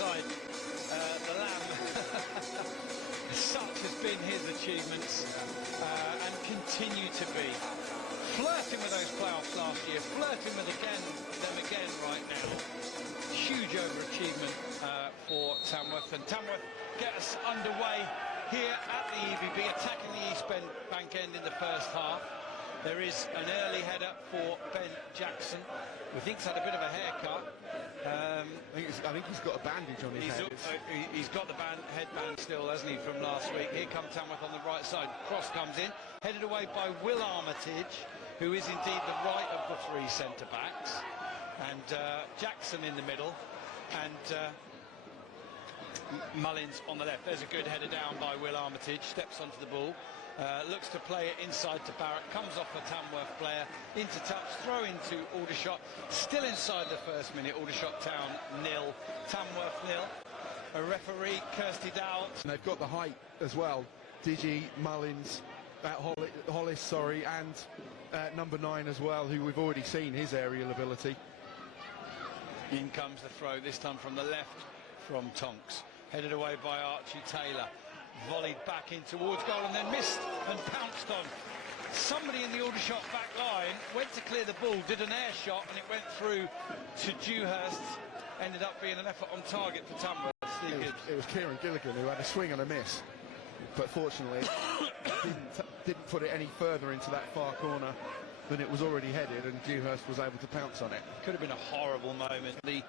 alongside the Lamb. Such has been his achievements and continue to be. Flirting with those playoffs last year, flirting with them again right now. Huge overachievement for Tamworth, and Tamworth get us underway here at the EVB, attacking the East Bank end in the first half. There is an early header for Ben Jackson, who thinks had a bit of a haircut. I think he's got a bandage on his head. He's got the headband still, hasn't he, from last week. Here comes Tamworth on the right side. Cross comes in, headed away by Will Armitage, who is indeed the right of the three centre-backs. And Jackson in the middle, and Mullins on the left. There's a good header down by Will Armitage, steps onto the ball, looks to play it inside to Barrett, comes off a Tamworth player, into touch, throw into Aldershot, still inside the first minute. Aldershot Town 0, Tamworth 0. A referee, Kirsty Dowell. And they've got the height as well. Digi, Mullins, Hollis, sorry, and number 9 as well, who we've already seen his aerial ability. In comes the throw, this time from the left from Tonks. Headed away by Archie Taylor. Volleyed back in towards goal and then missed and pounced on. Somebody in the Aldershot back line went to clear the ball, did an air shot, and it went through to Dewhurst. Ended up being an effort on target for Tamworth. It was Kieran Gilligan who had a swing and a miss, but fortunately didn't put it any further into that far corner than it was already headed, and Dewhurst was able to pounce on it. Could have been a horrible moment. The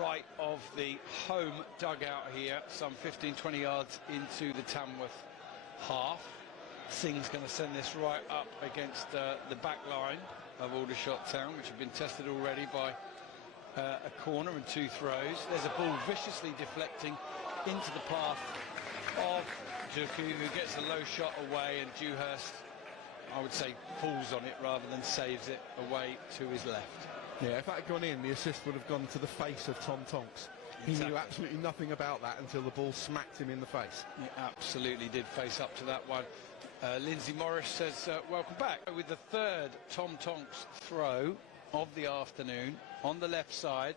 right of the home dugout here, some 15-20 yards into the Tamworth half. Singh's going to send this right up against the back line of Aldershot Town, which have been tested already by a corner and 2 throws. There's a ball viciously deflecting into the path of Juku, who gets a low shot away, and Dewhurst, I would say, falls on it rather than saves it away to his left. Yeah, if that had gone in, the assist would have gone to the face of Tom Tonks. He knew absolutely nothing about that until the ball smacked him in the face. He absolutely did face up to that one. Lindsay Morris says, welcome back. With the third Tom Tonks throw of the afternoon on the left side.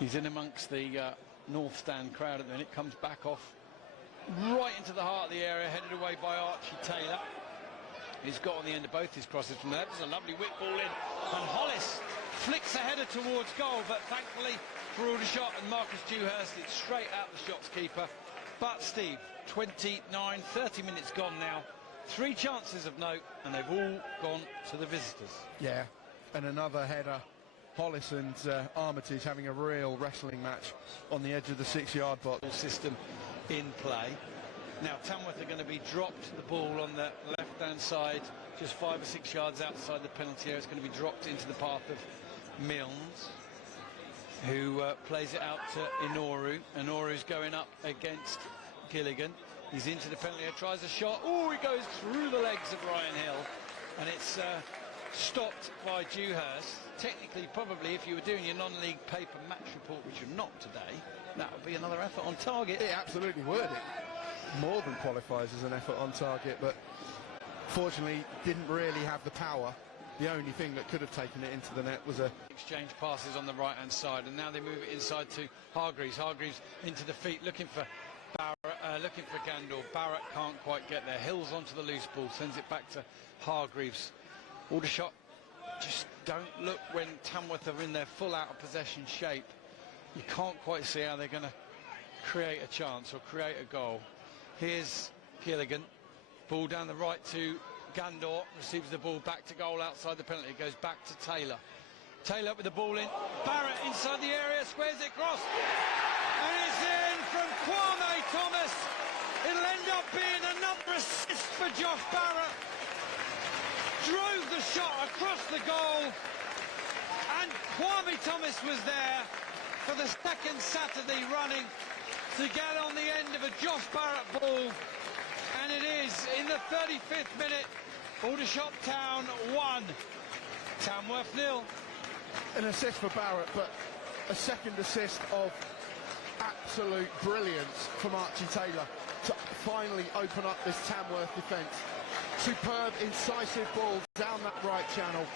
He's in amongst the North Stand crowd at the minute, comes back off right into the heart of the area, headed away by Archie Taylor. He's got on the end of both his crosses from there. There's a lovely whip ball in, and Hollis flicks a header towards goal, but thankfully for Aldershot and Marcus Dewhurst, it's straight out the shots keeper. But Steve, 30 minutes gone now, 3 chances of note, and they've all gone to the visitors. Yeah, and another header. Hollis and Armitage having a real wrestling match on the edge of the 6-yard box. System in play. Now Tamworth are going to be dropped the ball on the left-hand side, just 5 or 6 yards outside the penalty area. It's going to be dropped into the path of Milnes, who plays it out to Inoru. Inoru's going up against Gilligan. He's into the penalty area, tries a shot. Oh, he goes through the legs of Ryan Hill, and it's stopped by Dewhurst. Technically, probably, if you were doing your non-league paper match report, which you're not today, that would be another effort on target. It absolutely would. It more than qualifies as an effort on target, but fortunately didn't really have the power. The only thing that could have taken it into the net was a... Exchange passes on the right-hand side, and now they move it inside to Hargreaves. Hargreaves into the feet, looking for Barrett, looking for Gandor. Barrett can't quite get there. Hill's onto the loose ball, sends it back to Hargreaves. Aldershot just don't look, when Tamworth are in their full out of possession shape, you can't quite see how they're going to create a chance or create a goal. Here's Gilligan, ball down the right to Gandor, receives the ball back to goal outside the penalty, goes back to Taylor. Taylor with the ball in, Barrett inside the area, squares it across, and it's in from Kwame Thomas. It'll end up being another assist for Josh Barrett. Drove the shot across the goal, and Kwame Thomas was there for the second Saturday running to get on the end of a Josh Barrett ball, and it is in the 35th minute. Aldershot Town 1, Tamworth 0. An assist for Barrett, but a second assist of absolute brilliance from Archie Taylor to finally open up this Tamworth defence. Superb, incisive ball down that right channel.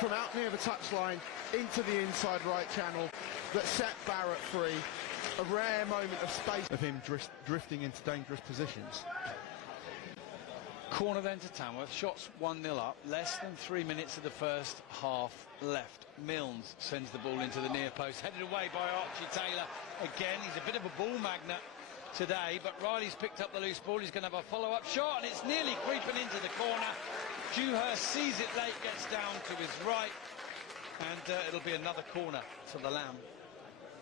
from out near the touchline into the inside right channel that set Barrett free. A rare moment of space of him drifting into dangerous positions. Corner then to Tamworth. Shots 1-0 up. Less than 3 minutes of the first half left. Milnes sends the ball into the near post. Headed away by Archie Taylor. Again, he's a bit of a ball magnet today, but Riley's picked up the loose ball. He's going to have a follow-up shot, and it's nearly creeping into the corner. Dewhurst sees it late, gets down to his right, and it'll be another corner to the Lamb.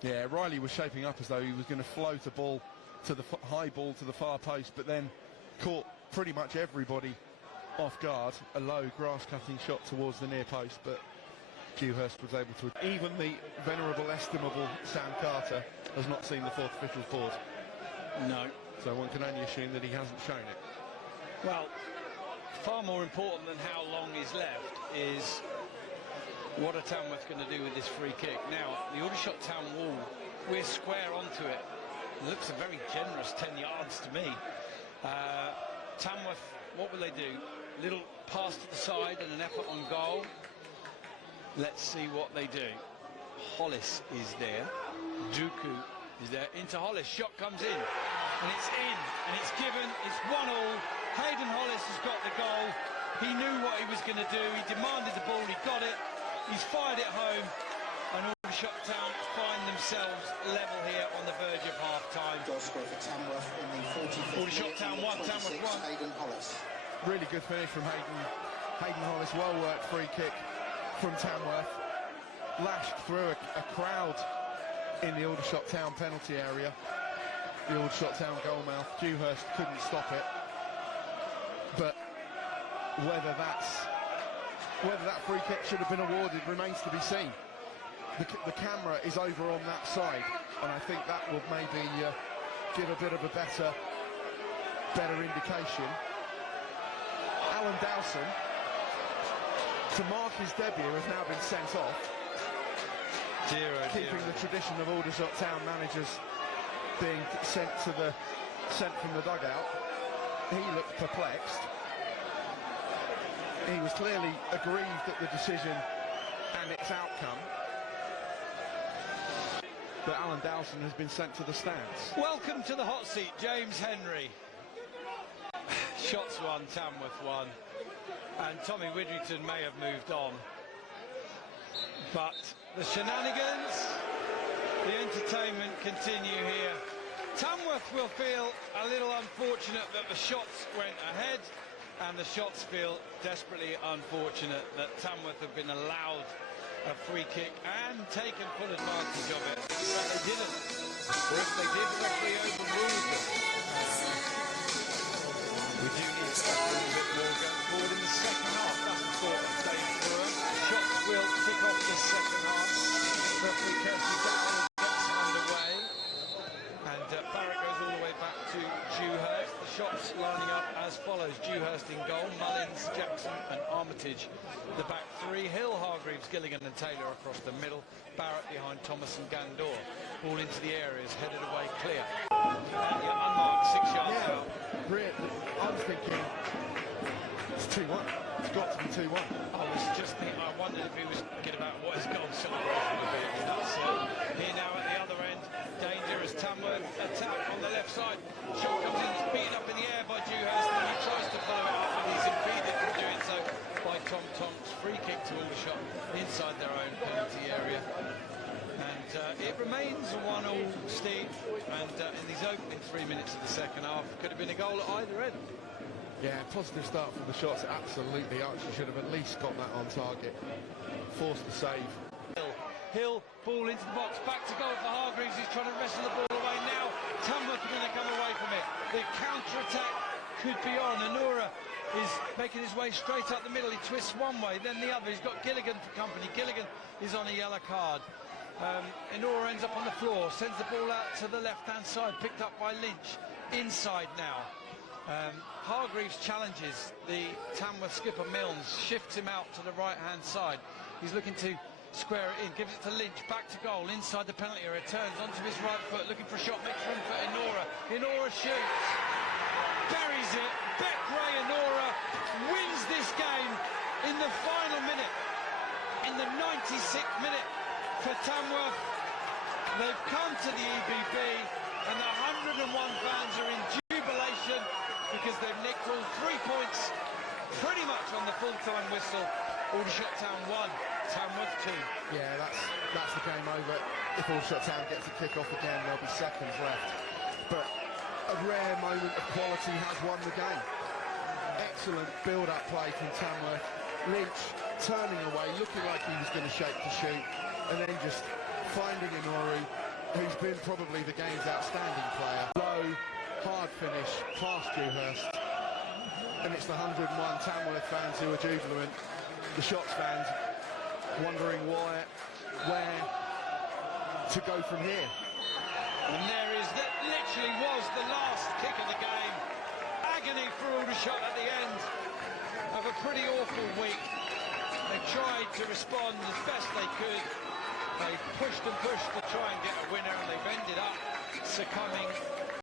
Yeah, Riley was shaping up as though he was going to float a ball to the high ball to the far post, but then caught pretty much everybody off guard. A low grass-cutting shot towards the near post, but Dewhurst was able to. Even the venerable, estimable Sam Carter has not seen the fourth official's board. No. So one can only assume that he hasn't shown it. Well, far more important than how long is left is what are Tamworth going to do with this free kick. Now, the Aldershot town wall, we're square onto it. It looks a very generous 10 yards to me. Tamworth, what will they do? Little pass to the side and an effort on goal. Let's see what they do. Hollis is there. Dooku is there. Into Hollis. Shot comes in. And it's in. And it's given. It's 1-1. Hayden Hollis has got the goal. He knew what he was going to do. He demanded the ball. He got it. He's fired it home. And Aldershot Town find themselves level here on the verge of half-time. Goal scorer for Tamworth in the 45th Aldershot Town 1, Tamworth 1. Hayden Hollis. Really good finish from Hayden Hollis. Well-worked free kick from Tamworth. Lashed through a crowd in the Aldershot Town penalty area. The Aldershot Town goalmouth. Dewhurst couldn't stop it. But whether that free kick should have been awarded remains to be seen. The camera is over on that side, and I think that will maybe give a bit of a better indication. Alan Dowson, to mark his debut, has now been sent off. Keeping the tradition of Aldershot Town managers being sent from the dugout. He looked perplexed. He was clearly aggrieved at the decision and its outcome. But Alan Dowson has been sent to the stands. Welcome to the hot seat, James Henry. Shots 1, Tamworth 1. And Tommy Widrington may have moved on. But the shenanigans, the entertainment continue here. Tamworth will feel a little unfortunate that the shots went ahead, and the shots feel desperately unfortunate that Tamworth have been allowed a free kick and taken full advantage of it. But they didn't. Or if they did, the referee overruled them. We do need to have a little bit more going forward in the second half. That's the thought of Dave Brewer. Shots will kick off the second half. Referee Kirsty Dowell gets underway. And Barrett goes all the way back to Dewhurst. The shots lining up as follows. Dewhurst in goal, Mullins, Jackson and Armitage. The back three, Hill, Hargreaves, Gilligan and Taylor across the middle. Barrett behind Thomas and Gandor. Ball into the areas, headed away clear. And you're unmarked, 6 yards out. Really, I was thinking it's 2-1. It's got to be 2-1. I was just thinking, I wondered if he was thinking about what his goal celebration would be. That's here now at the other end. Danger as Tamworth attack on the left side. Shot comes in, it's beaten up in the air by Dewhurst, and he tries to follow it up, and he's impeded from doing so by Tom Tonks. Free kick to Aldershot inside their own penalty area. And it remains a 1-1, Steve, and in these opening 3 minutes of the second half, could have been a goal at either end. Yeah, positive start from the shots. Absolutely, Archie should have at least got that on target. Forced the save. Hill, ball into the box, back to goal for Hargreaves. He's trying to wrestle the ball away now. Tamworth are going to come away from it. The counter-attack could be on. Anura is making his way straight up the middle. He twists one way, then the other. He's got Gilligan for company. Gilligan is on a yellow card. Anura ends up on the floor, sends the ball out to the left-hand side, picked up by Lynch. Inside now. Hargreaves challenges the Tamworth skipper Milnes, shifts him out to the right-hand side. He's looking to square it in, gives it to Lynch, back to goal, inside the penalty area, turns onto his right foot, looking for a shot, makes room for Anura. Anura shoots, buries it. Beck Ray Anura wins this game in the final minute. in the 96th minute for Tamworth. They've come to the EBB and the 101 fans are in jubilation because they've nicked all 3 points pretty much on the full-time whistle. Aldershot Town 1, Tamworth 2. Yeah, that's the game over. If Aldershot Town gets a kick-off again, there'll be seconds left. But a rare moment of quality has won the game. Excellent build-up play from Tamworth. Lynch turning away, looking like he was going to shake to shoot, and then just finding Inoru, who's been probably the game's outstanding player. Low, hard finish, past Dewhurst. And it's the 101 Tamworth fans who are jubilant. The Shots fans wondering where to go from here. And there is, that literally was the last kick of the game. Agony for Aldershot at the end of a pretty awful week. They tried to respond as best they could. They pushed and pushed to try and get a winner, and they've ended up succumbing